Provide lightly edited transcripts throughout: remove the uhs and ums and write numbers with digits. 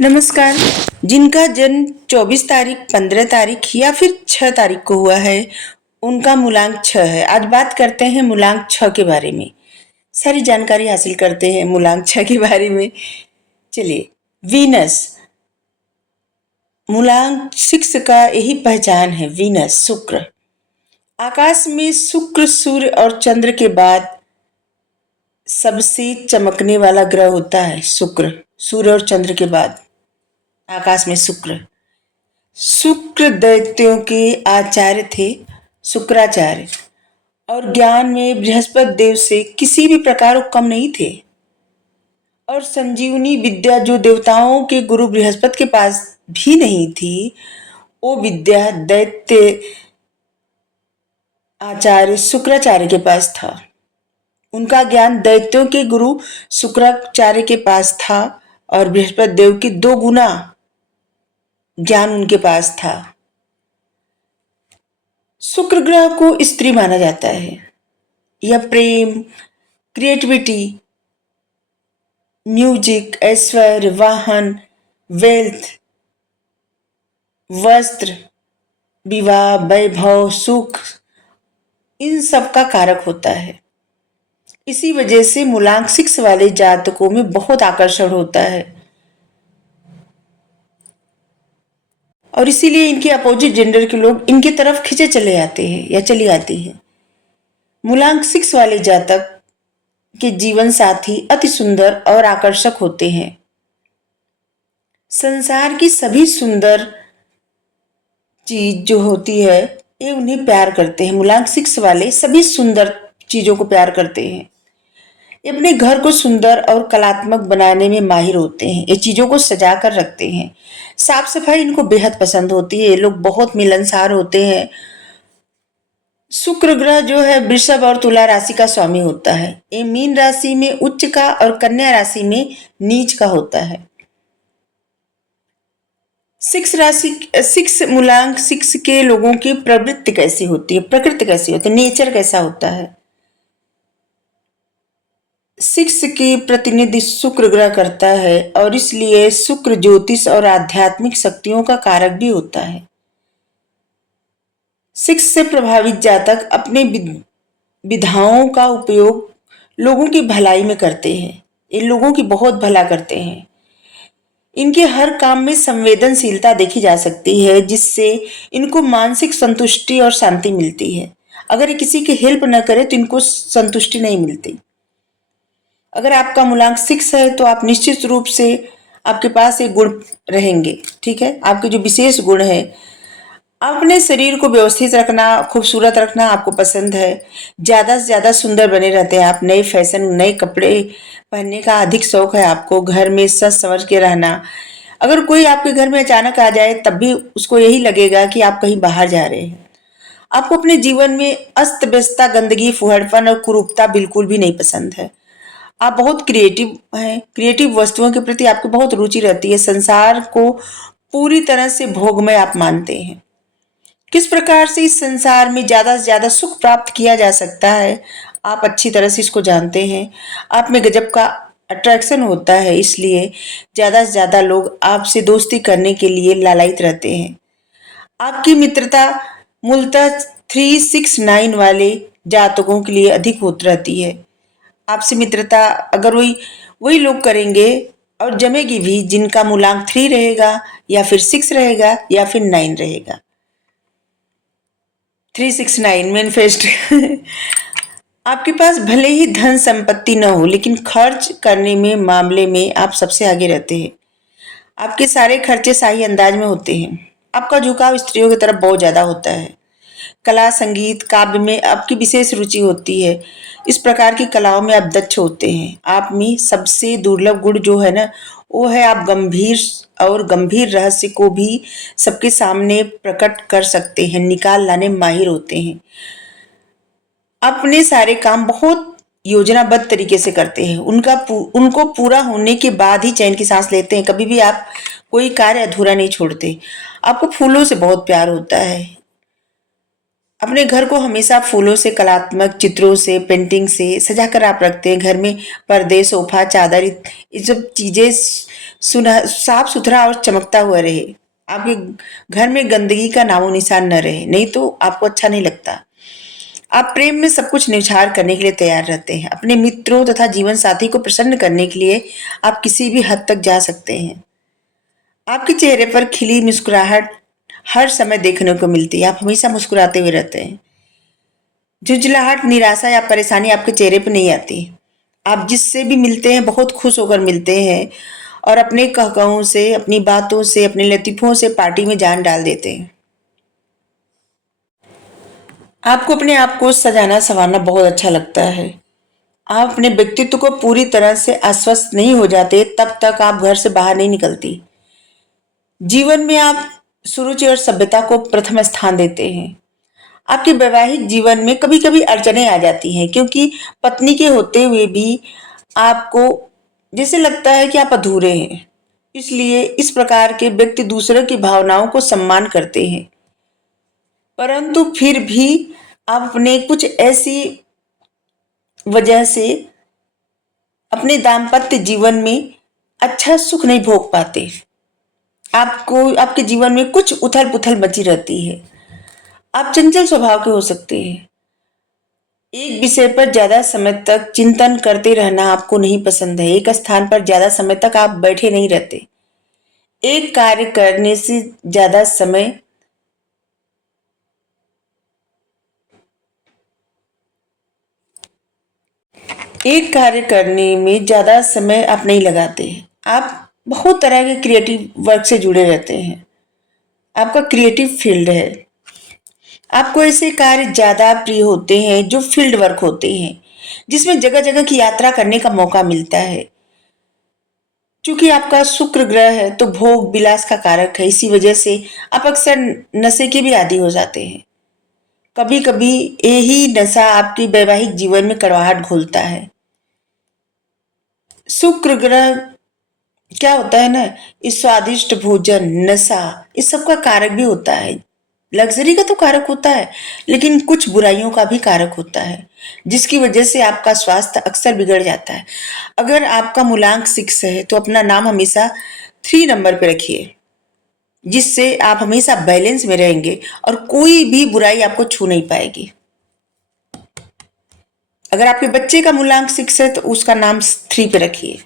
नमस्कार। जिनका जन्म 24 तारीख, 15 तारीख या फिर 6 तारीख को हुआ है, उनका मूलांक 6 है। आज बात करते हैं मूलांक 6 के बारे में। सारी जानकारी हासिल करते हैं मूलांक 6 के बारे में। चलिए, वीनस मूलांक 6 का यही पहचान है। वीनस शुक्र आकाश में शुक्र, सूर्य और चंद्र के बाद सबसे चमकने वाला ग्रह होता है। शुक्र, सूर्य और चंद्र के बाद आकाश में शुक्र। शुक्र दैत्यों के आचार्य थे, शुक्राचार्य, और ज्ञान में बृहस्पति देव से किसी भी प्रकार वो कम नहीं थे। और संजीवनी विद्या जो देवताओं के गुरु बृहस्पति के पास भी नहीं थी, वो विद्या दैत्य आचार्य शुक्राचार्य के पास था। उनका ज्ञान दैत्यों के गुरु शुक्राचार्य के पास था और बृहस्पति देव की 2 गुना ज्ञान उनके पास था। शुक्र ग्रह को स्त्री माना जाता है। यह प्रेम, क्रिएटिविटी, म्यूजिक, ऐश्वर्य, वाहन, वेल्थ, वस्त्र, विवाह, वैभव, सुख, इन सब का कारक होता है। इसी वजह से मूलांक 6 वाले जातकों में बहुत आकर्षण होता है और इसीलिए इनके अपोजिट जेंडर के लोग इनकी तरफ खिंचे चले आते हैं या चली आती हैं। मूलांक 6 वाले जातक के जीवन साथी अति सुंदर और आकर्षक होते हैं। संसार की सभी सुंदर चीज जो होती है, ये उन्हें प्यार करते हैं। मूलांक 6 वाले सभी सुंदर चीजों को प्यार करते हैं। ये अपने घर को सुंदर और कलात्मक बनाने में माहिर होते हैं। ये चीजों को सजा कर रखते हैं। साफ सफाई इनको बेहद पसंद होती है। ये लोग बहुत मिलनसार होते हैं। शुक्र ग्रह जो है वृषभ और तुला राशि का स्वामी होता है। ये मीन राशि में उच्च का और कन्या राशि में नीच का होता है। 6 मूलांक 6 के लोगों की प्रवृत्ति कैसी होती है, प्रकृति कैसी होती है, नेचर कैसा होता है। 6 की प्रतिनिधि शुक्र ग्रह करता है और इसलिए शुक्र ज्योतिष और आध्यात्मिक शक्तियों का कारक भी होता है। 6 से प्रभावित जातक अपने विधाओं का उपयोग लोगों की भलाई में करते हैं। ये लोगों की बहुत भला करते हैं। इनके हर काम में संवेदनशीलता देखी जा सकती है, जिससे इनको मानसिक संतुष्टि और शांति मिलती है। अगर ये किसी की हेल्प न करे तो इनको संतुष्टि नहीं मिलती। अगर आपका मूलांक 6 है तो आप निश्चित रूप से आपके पास एक गुण रहेंगे। ठीक है, आपके जो विशेष गुण है, अपने शरीर को व्यवस्थित रखना, खूबसूरत रखना आपको पसंद है। ज़्यादा से ज़्यादा सुंदर बने रहते हैं आप। नए फैशन, नए कपड़े पहनने का अधिक शौक है आपको। घर में सज संवर के रहना। अगर कोई आपके घर में अचानक आ जाए तब भी उसको यही लगेगा कि आप कहीं बाहर जा रहे हैं। आपको अपने जीवन में अस्त व्यस्तता, गंदगी, फुहड़पन और कुरूपता बिल्कुल भी नहीं पसंद है। आप बहुत क्रिएटिव हैं। क्रिएटिव वस्तुओं के प्रति आपको बहुत रुचि रहती है। संसार को पूरी तरह से भोगमय आप मानते हैं। किस प्रकार से इस संसार में ज्यादा से ज्यादा सुख प्राप्त किया जा सकता है, आप अच्छी तरह से इसको जानते हैं। आप में गजब का अट्रैक्शन होता है, इसलिए ज्यादा से ज्यादा लोग आपसे दोस्ती करने के लिए लालायित रहते हैं। आपकी मित्रता मूलतः 369 वाले जातकों के लिए अधिक होती रहती है। आपसे मित्रता अगर वही वही लोग करेंगे और जमेगी भी जिनका मूलांक 3 रहेगा या फिर 6 रहेगा या फिर 9 रहेगा। 369 मैनिफेस्ट। आपके पास भले ही धन संपत्ति न हो, लेकिन खर्च करने में मामले में आप सबसे आगे रहते हैं। आपके सारे खर्चे सही अंदाज में होते हैं। आपका झुकाव स्त्रियों की तरफ बहुत ज्यादा होता है। कला, संगीत, काव्य में आपकी विशेष रुचि होती है। इस प्रकार की कलाओं में आप दक्ष होते हैं। आप में सबसे दुर्लभ गुण जो है ना, वो है आप गंभीर रहस्य को भी सबके सामने प्रकट कर सकते हैं, निकाल लाने माहिर होते हैं। अपने सारे काम बहुत योजनाबद्ध तरीके से करते हैं। उनको पूरा होने के बाद ही चैन की सांस लेते हैं। कभी भी आप कोई कार्य अधूरा नहीं छोड़ते। आपको फूलों से बहुत प्यार होता है। अपने घर को हमेशा फूलों से, कलात्मक चित्रों से, पेंटिंग से सजाकर आप रखते हैं। घर में पर्दे, सोफा, चादर, ये सब चीजें सुना साफ सुथरा और चमकता हुआ रहे। आपके घर में गंदगी का नामो निशान न रहे, नहीं तो आपको अच्छा नहीं लगता। आप प्रेम में सब कुछ न्यौछावर करने के लिए तैयार रहते हैं। अपने मित्रों तथा जीवन साथी को प्रसन्न करने के लिए आप किसी भी हद तक जा सकते हैं। आपके चेहरे पर खिली मुस्कुराहट हर समय देखने को मिलती है। आप हमेशा मुस्कुराते हुए रहते हैं। झुंझलाहट, निराशा या परेशानी आपके चेहरे पर नहीं आती। आप जिससे भी मिलते हैं बहुत खुश होकर मिलते हैं और अपने कहकहों से, अपनी बातों से, अपने लतीफों से पार्टी में जान डाल देते हैं। आपको अपने आप को सजाना संवारना बहुत अच्छा लगता है। आप अपने व्यक्तित्व को पूरी तरह से आश्वस्त नहीं हो जाते तब तक आप घर से बाहर नहीं निकलती। जीवन में आप सुरुचि और सभ्यता को प्रथम स्थान देते हैं। आपके वैवाहिक जीवन में कभी कभी अड़चने आ जाती हैं, क्योंकि पत्नी के होते हुए भी आपको जैसे लगता है कि आप अधूरे हैं। इसलिए इस प्रकार के व्यक्ति दूसरों की भावनाओं को सम्मान करते हैं, परंतु फिर भी आप अपने कुछ ऐसी वजह से अपने दाम्पत्य जीवन में अच्छा सुख नहीं भोग पाते। आपको आपके जीवन में कुछ उथल पुथल मची रहती है। आप चंचल स्वभाव के हो सकते हैं। एक विषय पर ज्यादा समय तक चिंतन करते रहना आपको नहीं पसंद है। एक स्थान पर ज्यादा समय तक आप बैठे नहीं रहते। एक कार्य करने से ज्यादा समय एक कार्य करने में ज्यादा समय आप नहीं लगाते। आप बहुत तरह के क्रिएटिव वर्क से जुड़े रहते हैं। आपका क्रिएटिव फील्ड है। आपको ऐसे कार्य ज्यादा प्रिय होते हैं जो फील्ड वर्क होते हैं, जिसमें जगह जगह की यात्रा करने का मौका मिलता है। चूंकि आपका शुक्र ग्रह है तो भोग विलास का कारक है। इसी वजह से आप अक्सर नशे के भी आदी हो जाते हैं। कभी कभी यही नशा आपके वैवाहिक जीवन में कड़वाहट घोलता है। शुक्र ग्रह क्या होता है ना, इस स्वादिष्ट भोजन, नशा, इस सब का कारक भी होता है। लग्जरी का तो कारक होता है, लेकिन कुछ बुराइयों का भी कारक होता है, जिसकी वजह से आपका स्वास्थ्य अक्सर बिगड़ जाता है। अगर आपका मूलांक 6 है तो अपना नाम हमेशा 3 नंबर पे रखिए, जिससे आप हमेशा बैलेंस में रहेंगे और कोई भी बुराई आपको छू नहीं पाएगी। अगर आपके बच्चे का मूलांक 6 है तो उसका नाम 3 पे रखिए।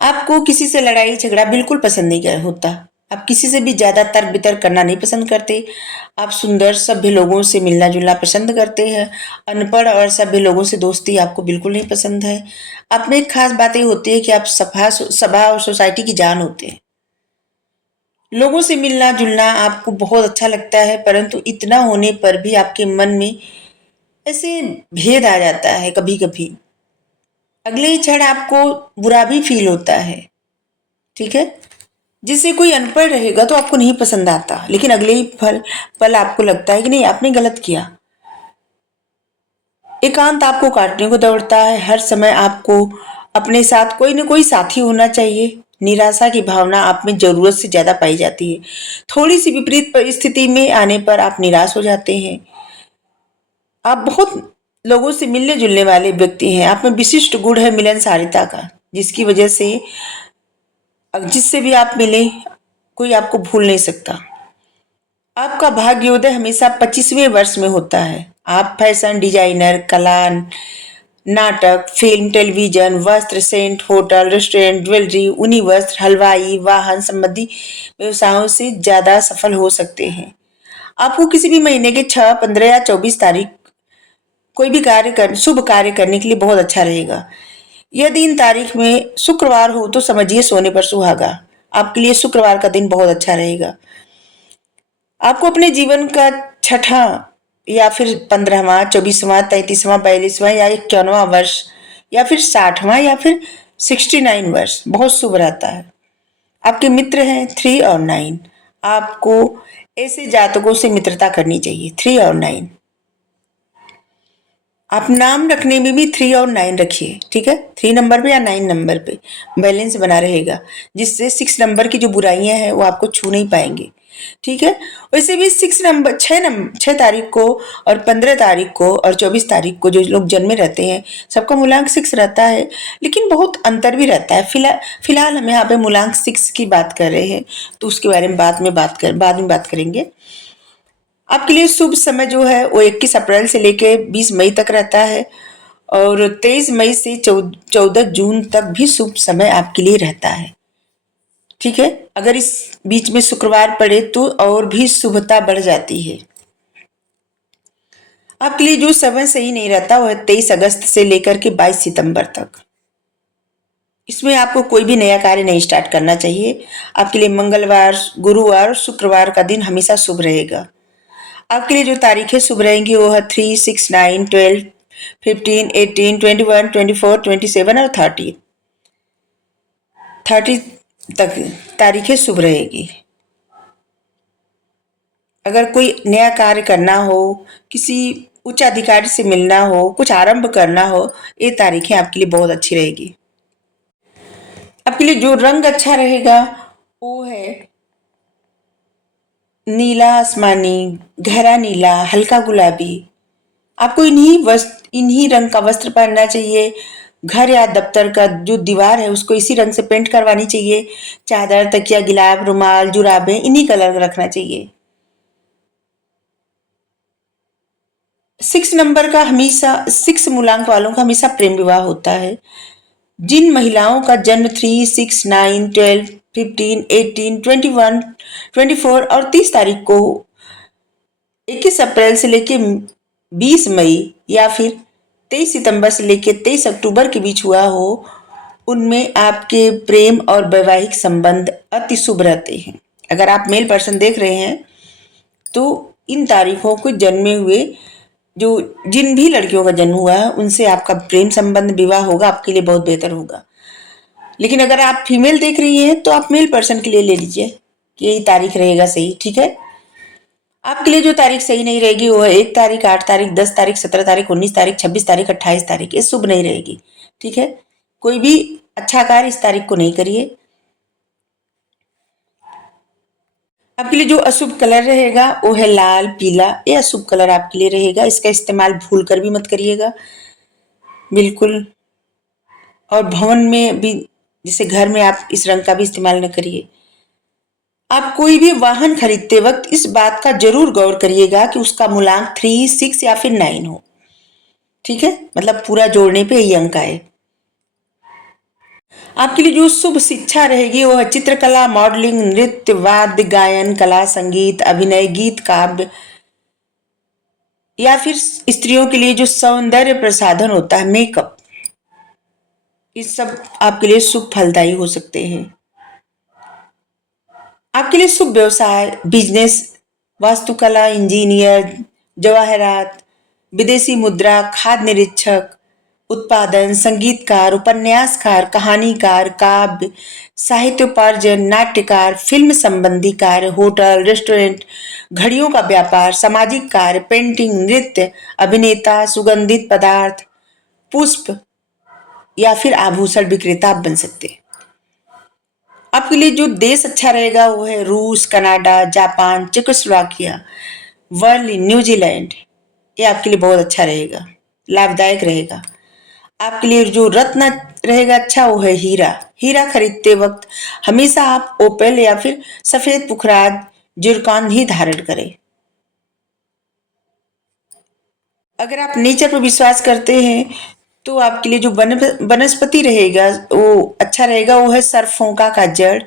आपको किसी से लड़ाई झगड़ा बिल्कुल पसंद नहीं होता। आप किसी से भी ज्यादा तर्क वितर्क करना नहीं पसंद करते। आप सुंदर सभ्य लोगों से मिलना जुलना पसंद करते हैं। अनपढ़ और सभ्य लोगों से दोस्ती आपको बिल्कुल नहीं पसंद है। आप में एक खास बात ये होती है कि आप सभा और सोसाइटी की जान होते हैं। लोगों से मिलना जुलना आपको बहुत अच्छा लगता है, परंतु इतना होने पर भी आपके मन में ऐसे भेद आ जाता है कभी कभी। अगले ही क्षण आपको बुरा भी फील होता है। ठीक है। जिससे कोई अनपढ़ रहेगा तो आपको नहीं पसंद आता, लेकिन अगले ही पल आपको लगता है कि नहीं, आपने गलत किया। एकांत आपको काटने को दौड़ता है। हर समय आपको अपने साथ कोई न कोई साथी होना चाहिए। निराशा की भावना आप में जरूरत से ज्यादा पाई जाती है। थोड़ी सी विपरीत परिस्थिति में आने पर आप निराश हो जाते हैं। आप बहुत लोगों से मिलने जुलने वाले व्यक्ति हैं। आप में विशिष्ट गुण है मिलनसारिता का, जिसकी वजह से जिससे भी आप मिले कोई आपको भूल नहीं सकता। आपका भाग्योदय हमेशा 25वें वर्ष में होता है। आप फैशन डिजाइनर, कला, नाटक, फिल्म, टेलीविजन, वस्त्र, सेंट, होटल, रेस्टोरेंट, ज्वेलरी, ऊनी वस्त्र, हलवाई, वाहन संबंधी व्यवसायों से ज्यादा सफल हो सकते हैं। आपको किसी भी महीने के 6, 15 या 24 तारीख कोई भी शुभ कार्य करने के लिए बहुत अच्छा रहेगा। यदि इन तारीख में शुक्रवार हो तो समझिए सोने पर सुहागा। आपके लिए शुक्रवार का दिन बहुत अच्छा रहेगा। आपको अपने जीवन का छठा या फिर 15वां, 24वां, 33वां, 42वां या 51वां वर्ष या फिर 60वां या फिर 69 वर्ष बहुत शुभ रहता है। आपके मित्र हैं 3 और 9। आपको ऐसे जातकों से मित्रता करनी चाहिए, 3 और 9। आप नाम रखने में भी 3 और 9 रखिए, ठीक है? 3 नंबर पे या 9 नंबर पे बैलेंस बना रहेगा, जिससे 6 नंबर की जो बुराइयां हैं वो आपको छू नहीं पाएंगी, ठीक है? वैसे भी 6 तारीख को और 15 तारीख को और 24 तारीख को जो लोग जन्मे रहते हैं, सबका मूलांक 6 रहता है, लेकिन बहुत अंतर भी रहता है। फिलहाल हम यहाँ पे मूलांक 6 की बात कर रहे हैं, तो उसके बारे में बाद में बात करेंगे। आपके लिए शुभ समय जो है वो 21 अप्रैल से लेके 20 मई तक रहता है, और 23 मई से 14 जून तक भी शुभ समय आपके लिए रहता है, ठीक है? अगर इस बीच में शुक्रवार पड़े तो और भी शुभता बढ़ जाती है। आपके लिए जो समय सही नहीं रहता वह 23 अगस्त से लेकर के 22 सितंबर तक। इसमें आपको कोई भी नया कार्य नहीं स्टार्ट करना चाहिए। आपके लिए मंगलवार, गुरुवार, शुक्रवार का दिन हमेशा शुभ रहेगा। आपके लिए जो तारीखें शुभ रहेंगी वो है 3, 6, 9, 12, 15, 18, 21, 24, 27 और 30 तक तारीखें शुभ रहेगी। अगर कोई नया कार्य करना हो, किसी उच्च अधिकारी से मिलना हो, कुछ आरंभ करना हो, ये तारीखें आपके लिए बहुत अच्छी रहेगी। आपके लिए जो रंग अच्छा रहेगा वो है नीला आसमानी, गहरा नीला, हल्का गुलाबी। आपको इन्हीं रंग का वस्त्र पहनना चाहिए। घर या दफ्तर का जो दीवार है उसको इसी रंग से पेंट करवानी चाहिए। चादर, तकिया, गिलाब, रुमाल, जुराबें इन्हीं कलर रखना चाहिए। 6 मूलांक वालों का हमेशा प्रेम विवाह होता है। जिन महिलाओं का जन्म 3, 6, 9, 12, 15, 18, 21, 24 और 30 तारीख को 21 अप्रैल से लेके 20 मई या फिर 23 सितंबर से लेके 23 अक्टूबर के बीच हुआ हो, उनमें आपके प्रेम और वैवाहिक संबंध अति शुभ रहते हैं। अगर आप मेल पर्सन देख रहे हैं तो इन तारीखों को जन्मे हुए जो जिन भी लड़कियों का जन्म हुआ है उनसे आपका प्रेम संबंध विवाह होगा, आपके लिए बहुत बेहतर होगा। लेकिन अगर आप फीमेल देख रही हैं तो आप मेल पर्सन के लिए ले लीजिए कि यही तारीख रहेगा सही, ठीक है? आपके लिए जो तारीख सही नहीं रहेगी वो है 1 तारीख, 8 तारीख, 10 तारीख, 17 तारीख, 19 तारीख, 26 तारीख, 28 तारीख। ये शुभ नहीं रहेगी, ठीक है? कोई भी अच्छा कार्य इस तारीख को नहीं करिए। आपके लिए जो अशुभ कलर रहेगा वो है लाल, पीला। ये अशुभ कलर आपके लिए रहेगा, इसका इस्तेमाल भूल कर भी मत करिएगा, बिल्कुल। और भवन में भी, जैसे घर में, आप इस रंग का भी इस्तेमाल न करिए। आप कोई भी वाहन खरीदते वक्त इस बात का जरूर गौर करिएगा कि उसका मूलांक 3, 6 या फिर 9 हो, ठीक है? मतलब पूरा जोड़ने पे यही अंक आए। आपके लिए जो शुभ शिक्षा रहेगी वो है चित्रकला, मॉडलिंग, नृत्य, वाद्य गायन, कला, संगीत, अभिनय, गीत, काव्य, या फिर स्त्रियों के लिए जो सौंदर्य प्रसाधन होता है, मेकअप, ये सब आपके लिए शुभ फलदायी हो सकते हैं। आपके लिए शुभ व्यवसाय, बिजनेस, वास्तुकला, इंजीनियर, जवाहरात, विदेशी मुद्रा, खाद्य निरीक्षक, उत्पादन, संगीतकार, उपन्यासकार, कहानीकार, काव्य, साहित्योपार्जन, नाट्यकार, फिल्म संबंधी कार्य, होटल, रेस्टोरेंट, घड़ियों का व्यापार, सामाजिक कार्य, पेंटिंग, नृत्य, अभिनेता, सुगंधित पदार्थ, पुष्प या फिर आभूषण विक्रेता आप बन सकते हैं। आपके लिए जो देश अच्छा रहेगा वो है रूस, Canada, Japan, Czechoslovakia, Berlin, New Zealand. ये आपके लिए बहुत अच्छा रहेगा, लाभदायक रहेगा। आपके लिए जो रत्न रहेगा अच्छा वो है हीरा। हीरा खरीदते वक्त हमेशा आप ओपेल या फिर सफेद पुखराज जिरकॉन ही धारण करें। अगर आप नेचर पर विश्वास करते हैं तो आपके लिए जो वनस्पति रहेगा वो अच्छा रहेगा, वो है सरफोंका का जड़,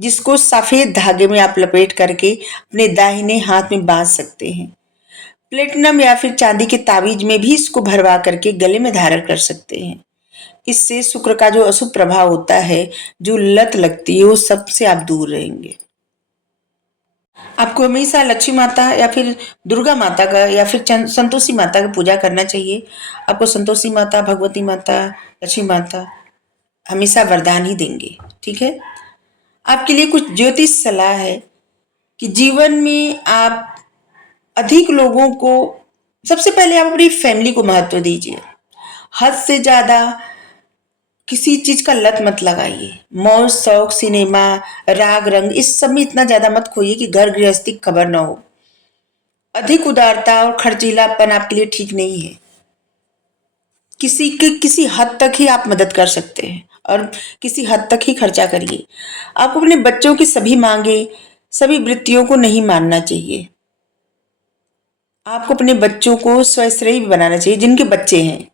जिसको सफेद धागे में आप लपेट करके अपने दाहिने हाथ में बांध सकते हैं। प्लेटिनम या फिर चांदी के ताबीज में भी इसको भरवा करके गले में धारण कर सकते हैं। इससे शुक्र का जो अशुभ प्रभाव होता है, जो लत लगती है, वो सबसे आप दूर रहेंगे। आपको हमेशा लक्ष्मी माता या फिर दुर्गा माता का या फिर संतोषी माता की पूजा करना चाहिए। आपको संतोषी माता, भगवती माता, लक्ष्मी माता हमेशा वरदान ही देंगे, ठीक है? आपके लिए कुछ ज्योतिष सलाह है कि जीवन में आप अधिक लोगों को सबसे पहले आप अपनी फैमिली को महत्व दीजिए। हद से ज़्यादा किसी चीज़ का लत मत लगाइए। मौज शौक सिनेमा राग रंग इस सब में इतना ज़्यादा मत खोइए कि घर गृहस्थी की खबर ना हो। अधिक उदारता और खर्चीलापन आपके लिए ठीक नहीं है। किसी के किसी हद तक ही आप मदद कर सकते हैं और किसी हद तक ही खर्चा करिए। आपको अपने बच्चों की सभी मांगे सभी वृत्तियों को नहीं मानना चाहिए। आपको अपने बच्चों को स्वाश्रयी भी बनाना चाहिए जिनके बच्चे हैं।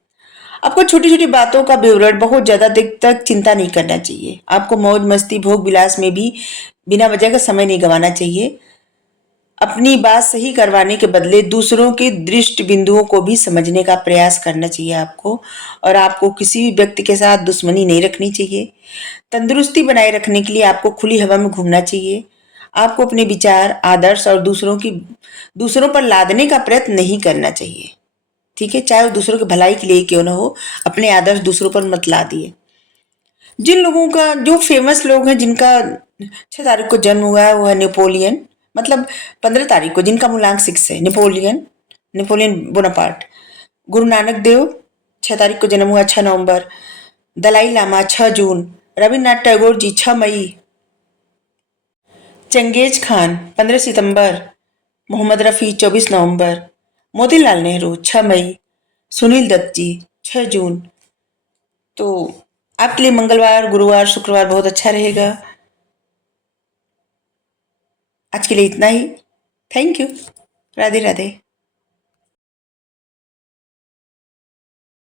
आपको छोटी छोटी बातों का विवरण बहुत ज्यादा देर तक चिंता नहीं करना चाहिए। आपको मौज मस्ती भोग विलास में भी बिना वजह का समय नहीं गंवाना चाहिए। अपनी बात सही करवाने के बदले दूसरों के दृष्टि बिंदुओं को भी समझने का प्रयास करना चाहिए आपको। और आपको किसी भी व्यक्ति के साथ दुश्मनी नहीं रखनी चाहिए। तंदुरुस्ती बनाए रखने के लिए आपको खुली हवा में घूमना चाहिए। आपको अपने विचार आदर्श और दूसरों पर लादने का प्रयत्न नहीं करना चाहिए। ठीक है, चाहे वो दूसरों की भलाई के लिए क्यों ना हो, अपने आदर्श दूसरों पर मत ला दिए। जिन लोगों का जो फेमस लोग हैं जिनका 6 तारीख को जन्म हुआ है वो है नेपोलियन, मतलब 15 तारीख को जिनका मूलांक 6 है। Napoleon Napoleon Bonaparte. Guru Nanak Dev 6 तारीख को जन्म हुआ, 6 नवंबर। दलाई लामा 6 जून। रविन्द्रनाथ टैगोर जी 6 मई। चंगेज खान 15 सितंबर। मोहम्मद रफ़ी 24 नवंबर। मोतीलाल नेहरू 6 मई। सुनील दत्त जी 6 जून। तो आपके लिए मंगलवार गुरुवार शुक्रवार बहुत अच्छा रहेगा। आज के लिए इतना ही। Thank you. राधे राधे।